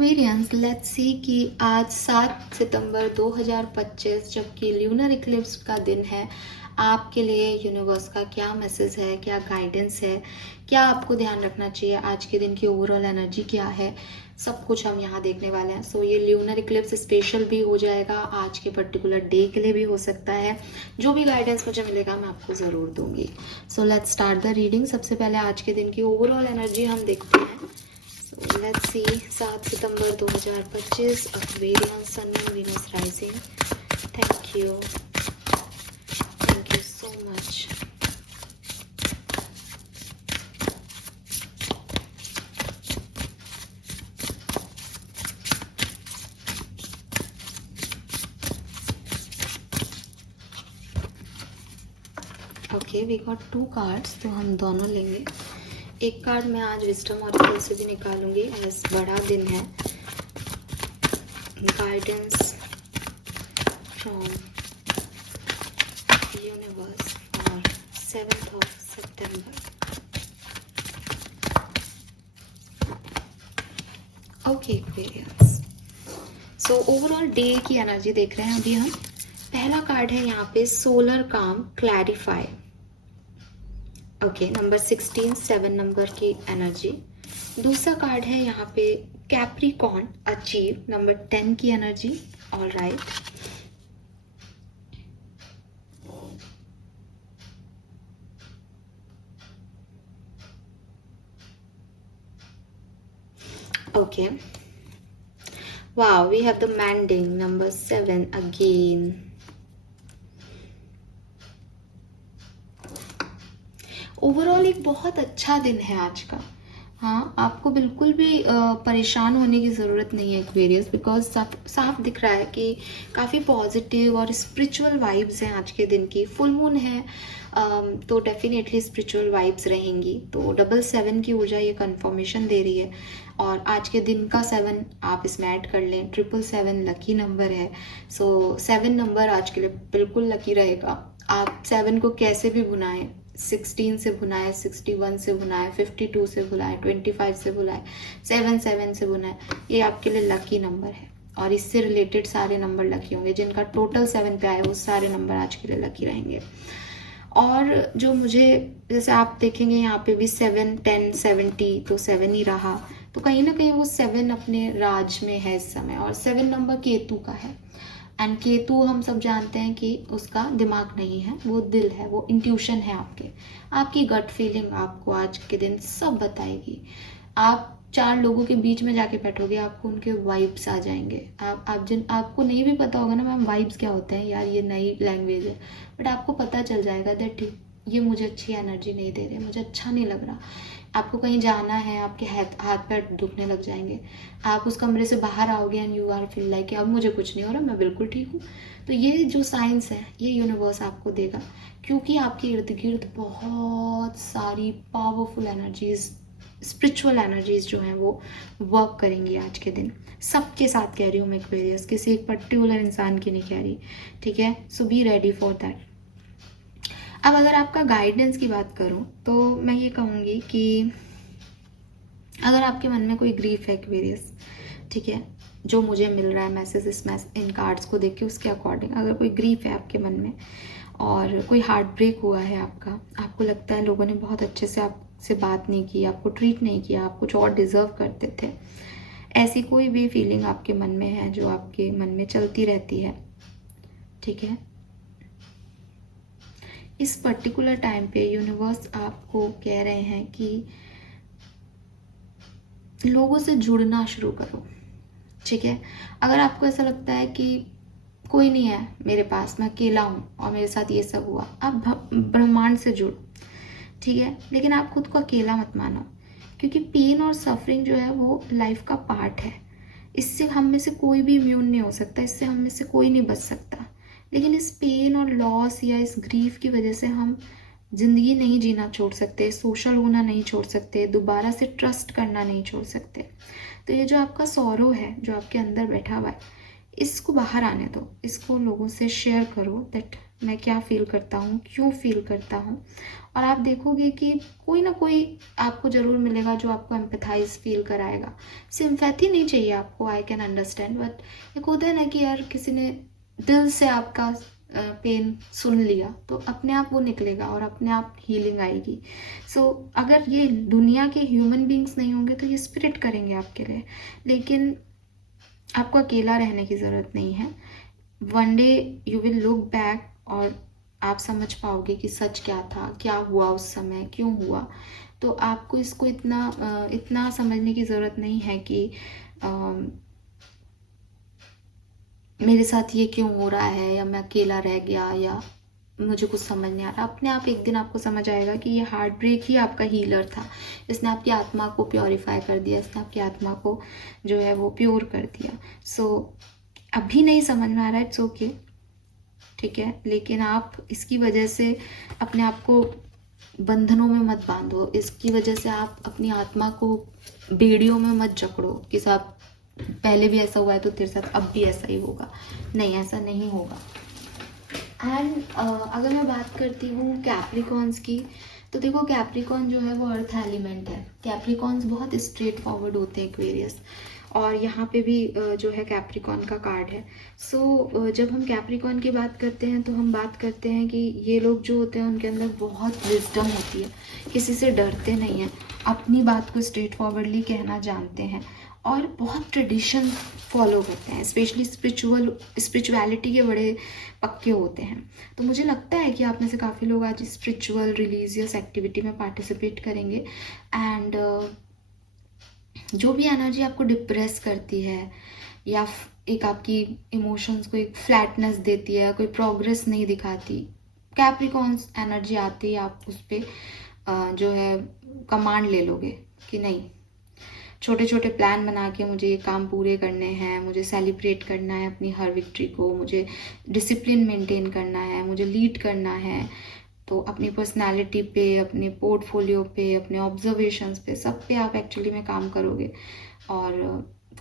Aquarians, let's see कि आज 7 सितंबर 2025 जबकि ल्यूनर इक्लिप्स का दिन है, आपके लिए यूनिवर्स का क्या मैसेज है, क्या गाइडेंस है, क्या आपको ध्यान रखना चाहिए, आज के दिन की ओवरऑल एनर्जी क्या है, सब कुछ हम यहाँ देखने वाले हैं। सो ये ल्यूनर इक्लिप्स स्पेशल भी हो जाएगा, आज के पर्टिकुलर डे के लिए भी हो सकता है। जो भी गाइडेंस मुझे मिलेगा मैं आपको ज़रूर दूंगी। So let's start the reading. सबसे पहले आज के दिन की ओवरऑल एनर्जी हम देखते हैं। Let's see, 7 September 2025, Aquarius, Sun, Moon, Venus rising. Thank you so much. Okay, we got 2 cards, तो हम दोनों लेंगे। एक कार्ड मैं आज विजडम ऑरेकल से भी निकालूंगी, एज बड़ा दिन है। Guidance from universe for 7th September. Okay Aquarius, so overall day की एनर्जी देख रहे हैं अभी हम। पहला कार्ड है यहाँ पे सोलर काम क्लैरिफाई। ओके, नंबर 16 7 नंबर की एनर्जी। दूसरा कार्ड है यहाँ पे कैप्रिकॉर्न अचीव, नंबर 10 की energy. All right, okay, wow, we have the mending, number 7 again. Overall एक बहुत अच्छा दिन है आज का। हाँ, आपको बिल्कुल भी परेशान होने की ज़रूरत नहीं है एक्वेरियस, बिकॉज साफ दिख रहा है कि काफ़ी पॉजिटिव और स्पिरिचुअल वाइब्स हैं आज के दिन की। फुल मून है, तो डेफिनेटली स्पिरिचुअल वाइब्स रहेंगी। तो 7 की ऊर्जा ये कंफर्मेशन दे रही है। और आज के दिन का 7 आप इसमें ऐड कर लें, 777 लकी नंबर है। सो 7 नंबर आज के लिए बिल्कुल लकी रहेगा। आप 7 को कैसे भी बुनाएं, 16 से बुनाए, 61 से बुनाए, 52 से बुलाए, 25 से बुलाए, 77 से बुनाए, ये आपके लिए लकी नंबर है। और इससे रिलेटेड सारे नंबर लकी होंगे। जिनका टोटल 7 पे आए वो सारे नंबर आज के लिए लकी रहेंगे। और जो मुझे, जैसे आप देखेंगे यहाँ पे भी 7 10 70, तो 7 ही रहा। तो कहीं ना कहीं वो 7 अपने राज में है इस समय। और 7 नंबर केतु का है। एंड केतु हम सब जानते हैं कि उसका दिमाग नहीं है, वो दिल है, वो इंट्यूशन है आपकी गट फीलिंग आपको आज के दिन सब बताएगी। आप 4 लोगों के बीच में जाके बैठोगे, आपको उनके वाइब्स आ जाएंगे। आपको नहीं भी पता होगा ना मैम वाइब्स क्या होते हैं, यार ये नई लैंग्वेज है, बट आपको पता चल जाएगा दैट ये मुझे अच्छी एनर्जी नहीं दे रहे, मुझे अच्छा नहीं लग रहा। आपको कहीं जाना है, आपके हाथ पैर दुखने लग जाएंगे, आप उस कमरे से बाहर आओगे and you are feel like अब मुझे कुछ नहीं हो रहा, मैं बिल्कुल ठीक हूँ। तो ये जो साइंस है ये यूनिवर्स आपको देगा, क्योंकि आपके इर्द गिर्द बहुत सारी पावरफुल एनर्जीज, स्पिरिचुअल एनर्जीज जो हैं वो वर्क करेंगी आज के दिन। सबके साथ कह रही हूँ मैं एक्वेरियस, किसी एक पर्टिकुलर इंसान की नहीं कह रही, ठीक है। सो बी रेडी फॉर दैट। अब अगर आपका गाइडेंस की बात करूं तो मैं ये कहूँगी कि अगर आपके मन में कोई ग्रीफ है एक्वेरियस, ठीक है, जो मुझे मिल रहा है मैसेज इन कार्ड्स को देख के उसके अकॉर्डिंग, अगर कोई ग्रीफ है आपके मन में और कोई हार्ट ब्रेक हुआ है आपको लगता है लोगों ने बहुत अच्छे से आपसे बात नहीं की, आपको ट्रीट नहीं किया, आप कुछ और डिजर्व करते थे, ऐसी कोई भी फीलिंग आपके मन में है जो आपके मन में चलती रहती है, ठीक है, इस पर्टिकुलर टाइम पे यूनिवर्स आपको कह रहे हैं कि लोगों से जुड़ना शुरू करो, ठीक है। अगर आपको ऐसा लगता है कि कोई नहीं है मेरे पास, मैं अकेला हूँ और मेरे साथ ये सब हुआ, आप ब्रह्मांड से जुड़ो, ठीक है, लेकिन आप खुद को अकेला मत मानो, क्योंकि पेन और सफरिंग जो है वो लाइफ का पार्ट है। इससे हम में से कोई भी इम्यून नहीं हो सकता, इससे हम में से कोई नहीं बच सकता। लेकिन इस पेन और लॉस या इस ग्रीफ की वजह से हम जिंदगी नहीं जीना छोड़ सकते, सोशल होना नहीं छोड़ सकते, दोबारा से ट्रस्ट करना नहीं छोड़ सकते। तो ये जो आपका सौरो है जो आपके अंदर बैठा हुआ है, इसको बाहर आने दो, इसको लोगों से शेयर करो दैट मैं क्या फ़ील करता हूँ, क्यों फ़ील करता हूँ। और आप देखोगे कि कोई ना कोई आपको ज़रूर मिलेगा जो आपको एम्पैथाइज फील कराएगा। सिम्पैथी नहीं चाहिए आपको, आई कैन अंडरस्टैंड, बट एक होता है ना कि यार किसी ने दिल से आपका पेन सुन लिया तो अपने आप वो निकलेगा और अपने आप हीलिंग आएगी। सो अगर ये दुनिया के ह्यूमन बींग्स नहीं होंगे तो ये स्पिरिट करेंगे आपके लिए, लेकिन आपको अकेला रहने की ज़रूरत नहीं है। One day you will look back और आप समझ पाओगे कि सच क्या था, क्या हुआ उस समय, क्यों हुआ। तो आपको इसको इतना समझने की ज़रूरत नहीं है कि मेरे साथ ये क्यों हो रहा है, या मैं अकेला रह गया, या मुझे कुछ समझ नहीं आ रहा। अपने आप एक दिन आपको समझ आएगा कि ये हार्ट ब्रेक ही आपका हीलर था। इसने आपकी आत्मा को प्योरीफाई कर दिया, इसने आपकी आत्मा को जो है वो प्योर कर दिया। सो अभी नहीं समझ में आ रहा है, इट्स ओके, ठीक है, लेकिन आप इसकी वजह से अपने आप को बंधनों में मत बांधो। इसकी वजह से आप अपनी आत्मा को बेड़ियों में मत जकड़ो कि साहब पहले भी ऐसा हुआ है तो तेरे साथ अब भी ऐसा ही होगा। नहीं, ऐसा नहीं होगा। एंड अगर मैं बात करती हूँ कैप्रिकॉन्स की, तो देखो कैप्रिकॉन जो है वो अर्थ एलिमेंट है। कैप्रिकॉन्स बहुत स्ट्रेट फॉरवर्ड होते हैं, एक्वेरियस, और यहाँ पे भी जो है कैप्रिकॉन का कार्ड है। सो जब हम कैप्रिकॉन की बात करते हैं तो हम बात करते हैं कि ये लोग जो होते हैं उनके अंदर बहुत विजडम होती है, किसी से डरते नहीं हैं, अपनी बात को स्ट्रेट फॉरवर्डली कहना जानते हैं और बहुत ट्रेडिशन फॉलो करते हैं, स्पेशली स्पिरिचुअलिटी के बड़े पक्के होते हैं। तो मुझे लगता है कि आप में से काफ़ी लोग आज स्पिरिचुअल रिलीजियस एक्टिविटी में पार्टिसिपेट करेंगे। एंड जो भी एनर्जी आपको डिप्रेस करती है या एक आपकी इमोशंस को एक फ्लैटनेस देती है, कोई प्रोग्रेस नहीं दिखाती, कैप्रिकॉन्स एनर्जी आती है, आप उस पर जो है कमांड ले लोगे कि नहीं, छोटे छोटे प्लान बना के मुझे ये काम पूरे करने हैं, मुझे सेलिब्रेट करना है अपनी हर विक्ट्री को, मुझे डिसिप्लिन मेंटेन करना है, मुझे लीड करना है। तो अपनी पर्सनालिटी पे, अपने पोर्टफोलियो पे, अपने ऑब्जर्वेशंस पे, सब पे आप एक्चुअली में काम करोगे और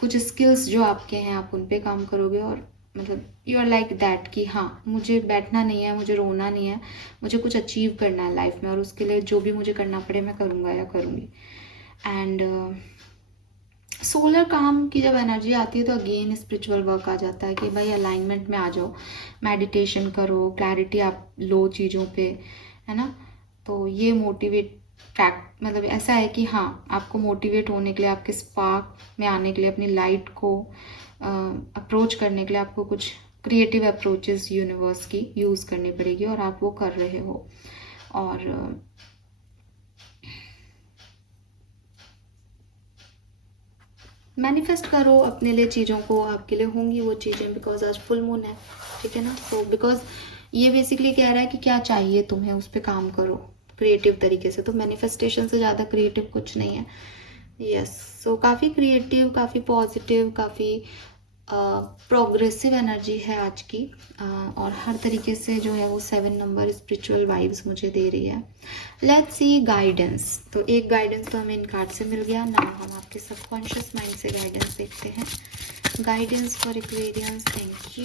कुछ स्किल्स जो आपके हैं आप उन पे काम करोगे। और मतलब यू आर लाइक दैट कि हाँ, मुझे बैठना नहीं है, मुझे रोना नहीं है, मुझे कुछ अचीव करना है लाइफ में और उसके लिए जो भी मुझे करना पड़े मैं करूँगा या करूँगी। एंड सोलर काम की जब एनर्जी आती है तो अगेन स्पिरिचुअल वर्क आ जाता है कि भाई अलाइनमेंट में आ जाओ, मेडिटेशन करो, क्लैरिटी आप लो चीज़ों पे, है ना। तो ये मतलब ऐसा है कि हाँ, आपको मोटिवेट होने के लिए, आपके स्पार्क में आने के लिए, अपनी लाइट को अप्रोच करने के लिए आपको कुछ क्रिएटिव अप्रोचेस यूनिवर्स की यूज़ करनी पड़ेगी और आप वो कर रहे हो। और मैनिफेस्ट करो अपने लिए चीज़ों को, आपके लिए होंगी वो चीज़ें, बिकॉज आज फुल मून है, ठीक है ना। तो बिकॉज ये बेसिकली कह रहा है कि क्या चाहिए तुम्हें, उस पर काम करो क्रिएटिव तरीके से। तो मैनिफेस्टेशन से ज़्यादा क्रिएटिव कुछ नहीं है। यस, सो काफ़ी क्रिएटिव, काफ़ी पॉजिटिव, काफ़ी प्रोग्रेसिव एनर्जी है आज की। और हर तरीके से जो है वो 7 नंबर स्पिरिचुअल वाइब्स मुझे दे रही है। Let's see guidance. तो एक गाइडेंस तो हमें इन कार्ड से मिल गया। नाउ हम आपके सबकॉन्शियस माइंड से गाइडेंस देखते हैं। Guidance for Aquarians, thank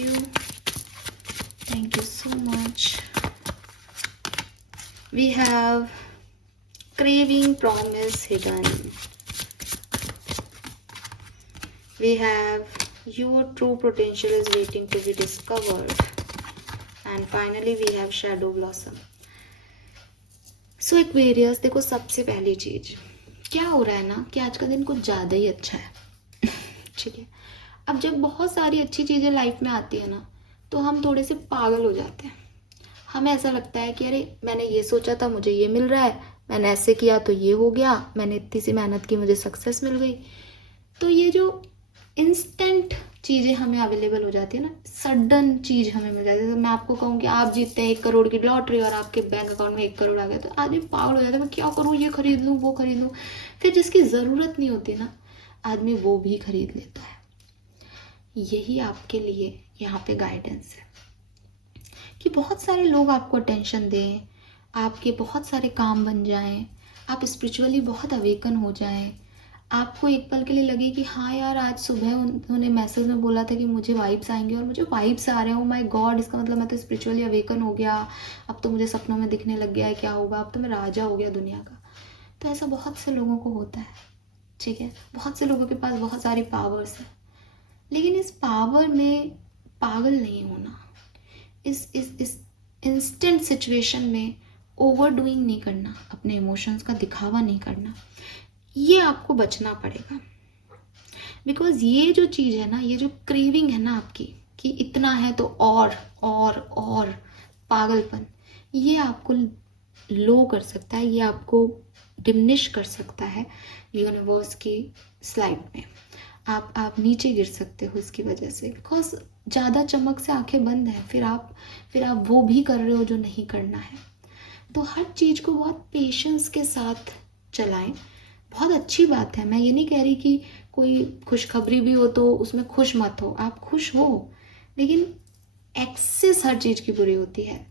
you so much. We have craving, promise, hidden. We have your true potential is waiting to be discovered. And finally we have shadow blossom. So Aquarius, देखो सबसे पहली चीज क्या हो रहा है ना कि आज का दिन कुछ ज़्यादा ही अच्छा है, ठीक है। अब जब बहुत सारी अच्छी चीज़ें लाइफ में आती है ना तो हम थोड़े से पागल हो जाते हैं। हमें ऐसा लगता है कि अरे मैंने ये सोचा था, मुझे ये मिल रहा है, मैंने ऐसे किया तो ये हो गया, मैंने इतनी सी मेहनत की, मुझे सक्सेस मिल गई। तो ये जो इंस्टेंट चीज़ें हमें अवेलेबल हो जाती है ना, सडन चीज़ हमें मिल जाती है। तो मैं आपको कहूँ कि आप जीतते हैं 1 करोड़ की लॉटरी और आपके बैंक अकाउंट में 1 करोड़ आ गया, तो आदमी पागल हो जाता है, मैं क्या करूँ, ये खरीद लूँ, वो खरीद लूँ। फिर जिसकी ज़रूरत नहीं होती ना, आदमी वो भी खरीद लेता है। यही आपके लिए यहाँ पे गाइडेंस है कि बहुत सारे लोग आपको अटेंशन दें, आपके बहुत सारे काम बन जाएं, आप स्पिरिचुअली बहुत अवेकन हो जाएं, आपको एक पल के लिए लगे कि हाँ यार, आज सुबह उन्होंने मैसेज में बोला था कि मुझे वाइब्स आएंगे और मुझे वाइब्स आ रहे हैं, ओ माय गॉड, इसका मतलब मैं तो स्पिरिचुअली अवेकन हो गया, अब तो मुझे सपनों में दिखने लग गया है, क्या होगा, अब तो मैं राजा हो गया दुनिया का। तो ऐसा बहुत से लोगों को होता है, ठीक है। बहुत से लोगों के पास बहुत सारी पावर्स है, लेकिन इस पावर में पागल नहीं होना, इस इंस्टेंट सिचुएशन में ओवर डूइंग नहीं करना, अपने इमोशंस का दिखावा नहीं करना, ये आपको बचना पड़ेगा। बिकॉज ये जो चीज़ है ना, ये जो क्रेविंग है ना आपकी कि इतना है तो और पागलपन, ये आपको लो कर सकता है, ये आपको डिमिनिश कर सकता है यूनिवर्स की स्लाइड में। आप नीचे गिर सकते हो इसकी वजह से, बिकॉज ज़्यादा चमक से आंखें बंद हैं, फिर आप वो भी कर रहे हो जो नहीं करना है। तो हर चीज़ को बहुत पेशेंस के साथ चलाएं। बहुत अच्छी बात है, मैं ये नहीं कह रही कि कोई खुशखबरी भी हो तो उसमें खुश मत हो, आप खुश हो, लेकिन एक्सेस हर चीज़ की बुरी होती है।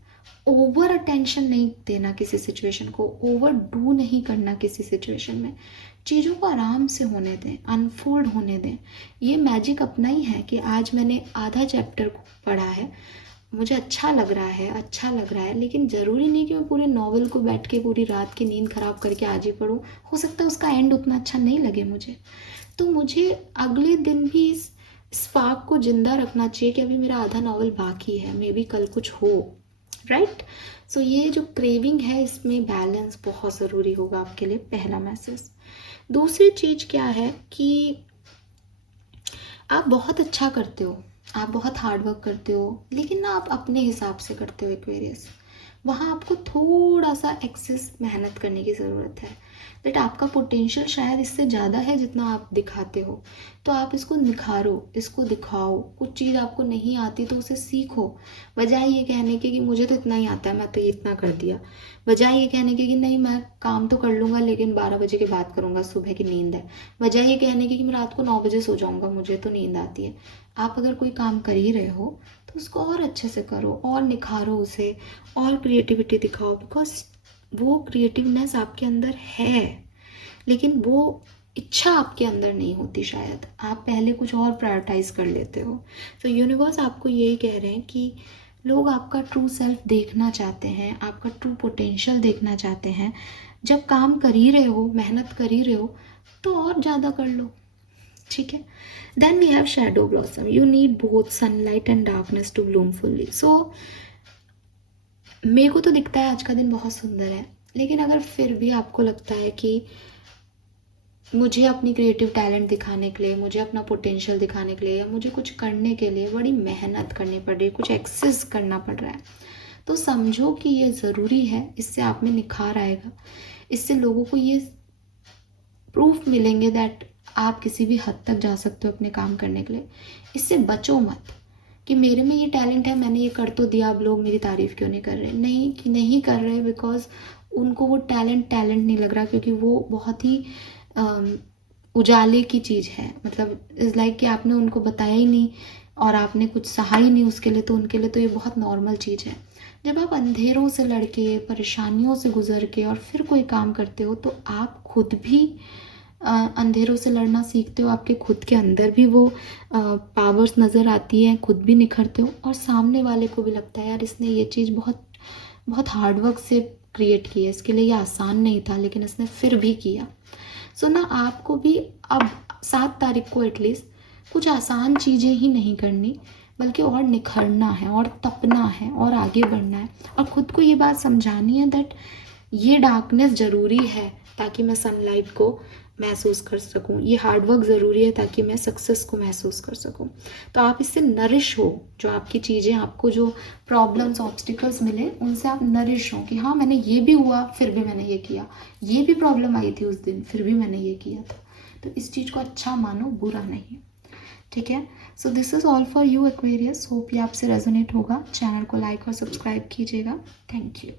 ओवर अटेंशन नहीं देना किसी सिचुएशन को, ओवर डू नहीं करना किसी सिचुएशन में। चीज़ों को आराम से होने दें, अनफोल्ड होने दें। ये मैजिक अपना ही है कि आज मैंने आधा चैप्टर पढ़ा है, मुझे अच्छा लग रहा है, लेकिन ज़रूरी नहीं कि मैं पूरे नॉवल को बैठ के पूरी रात की नींद ख़राब करके आज ही पढूं। हो सकता है उसका एंड उतना अच्छा नहीं लगे मुझे, तो मुझे अगले दिन भी इस स्पार्क को जिंदा रखना चाहिए कि अभी मेरा आधा नॉवल बाकी है, मे बी कल कुछ हो, राइट। सो ये जो क्रेविंग है, इसमें बैलेंस बहुत ज़रूरी होगा आपके लिए, पहला मैसेज। दूसरी चीज़ क्या है कि आप बहुत अच्छा करते हो, आप बहुत हार्ड वर्क करते हो, लेकिन ना आप अपने हिसाब से करते हो एक्वेरियस। वहाँ आपको थोड़ा सा एक्सेस मेहनत करने की ज़रूरत है। बट आपका पोटेंशियल शायद इससे ज़्यादा है जितना आप दिखाते हो, तो आप इसको निखारो, इसको दिखाओ। कुछ चीज़ आपको नहीं आती तो उसे सीखो, बजाय ये कहने के कि मुझे तो इतना ही आता है, मैं तो ये इतना कर दिया। बजाय ये कहने के कि नहीं, मैं काम तो कर लूँगा लेकिन 12 बजे के बाद करूँगा, सुबह की नींद है। बजाय ये कहने के कि मैं रात को 9 बजे सो जाऊँगा, मुझे तो नींद आती है। आप अगर कोई काम कर ही रहे हो तो उसको और अच्छे से करो, और निखारो उसे, और क्रिएटिविटी दिखाओ। बिकॉज वो क्रिएटिवनेस आपके अंदर है, लेकिन वो इच्छा आपके अंदर नहीं होती शायद, आप पहले कुछ और प्रायोरिटाइज कर लेते हो। तो यूनिवर्स आपको यही कह रहे हैं कि लोग आपका ट्रू सेल्फ देखना चाहते हैं, आपका ट्रू पोटेंशियल देखना चाहते हैं। जब काम कर ही रहे हो, मेहनत कर ही रहे हो, तो और ज़्यादा कर लो, ठीक है। Then we have shadow blossom, you need both sunlight and darkness to bloom fully. So मेरे को तो दिखता है आज का दिन बहुत सुंदर है, लेकिन अगर फिर भी आपको लगता है कि मुझे अपनी क्रिएटिव टैलेंट दिखाने के लिए, मुझे अपना पोटेंशियल दिखाने के लिए, या मुझे कुछ करने के लिए बड़ी मेहनत करनी पड़ रही है, कुछ एक्सेस करना पड़ रहा है, तो समझो कि ये ज़रूरी है। इससे आप में निखार आएगा, इससे लोगों को ये प्रूफ मिलेंगे दैट आप किसी भी हद तक जा सकते हो अपने काम करने के लिए। इससे बचो मत कि मेरे में ये टैलेंट है, मैंने ये कर तो दिया, अब लोग मेरी तारीफ़ क्यों नहीं कर रहे। नहीं कि नहीं कर रहे, बिकॉज उनको वो टैलेंट नहीं लग रहा, क्योंकि वो बहुत ही उजाले की चीज़ है। मतलब इज़ लाइक कि आपने उनको बताया ही नहीं और आपने कुछ सहा ही नहीं उसके लिए, तो उनके लिए तो ये बहुत नॉर्मल चीज़ है। जब आप अंधेरों से लड़के, परेशानियों से गुजर के और फिर कोई काम करते हो, तो आप खुद भी अंधेरों से लड़ना सीखते हो, आपके खुद के अंदर भी वो पावर्स नज़र आती हैं, खुद भी निखरते हो, और सामने वाले को भी लगता है यार इसने ये चीज़ बहुत बहुत हार्डवर्क से क्रिएट की है, इसके लिए ये आसान नहीं था लेकिन इसने फिर भी किया। सो ना आपको भी अब 7 तारीख को एटलीस्ट कुछ आसान चीज़ें ही नहीं करनी, बल्कि और निखरना है, और तपना है, और आगे बढ़ना है, और ख़ुद को ये बात समझानी है दैट ये डार्कनेस ज़रूरी है ताकि मैं सनलाइट को महसूस कर सकूं, ये हार्डवर्क ज़रूरी है ताकि मैं सक्सेस को महसूस कर सकूं। तो आप इससे नरिश हो, जो आपकी चीज़ें, आपको जो प्रॉब्लम्स, ऑब्स्टिकल्स मिले, उनसे आप नरिश हो कि हाँ मैंने ये भी हुआ फिर भी मैंने ये किया, ये भी प्रॉब्लम आई थी उस दिन फिर भी मैंने ये किया था। तो इस चीज़ को अच्छा मानो, बुरा नहीं, ठीक है। So this is all for you Aquarius. Hope ये आपसे रेजोनेट होगा। चैनल को लाइक और सब्सक्राइब कीजिएगा। Thank you.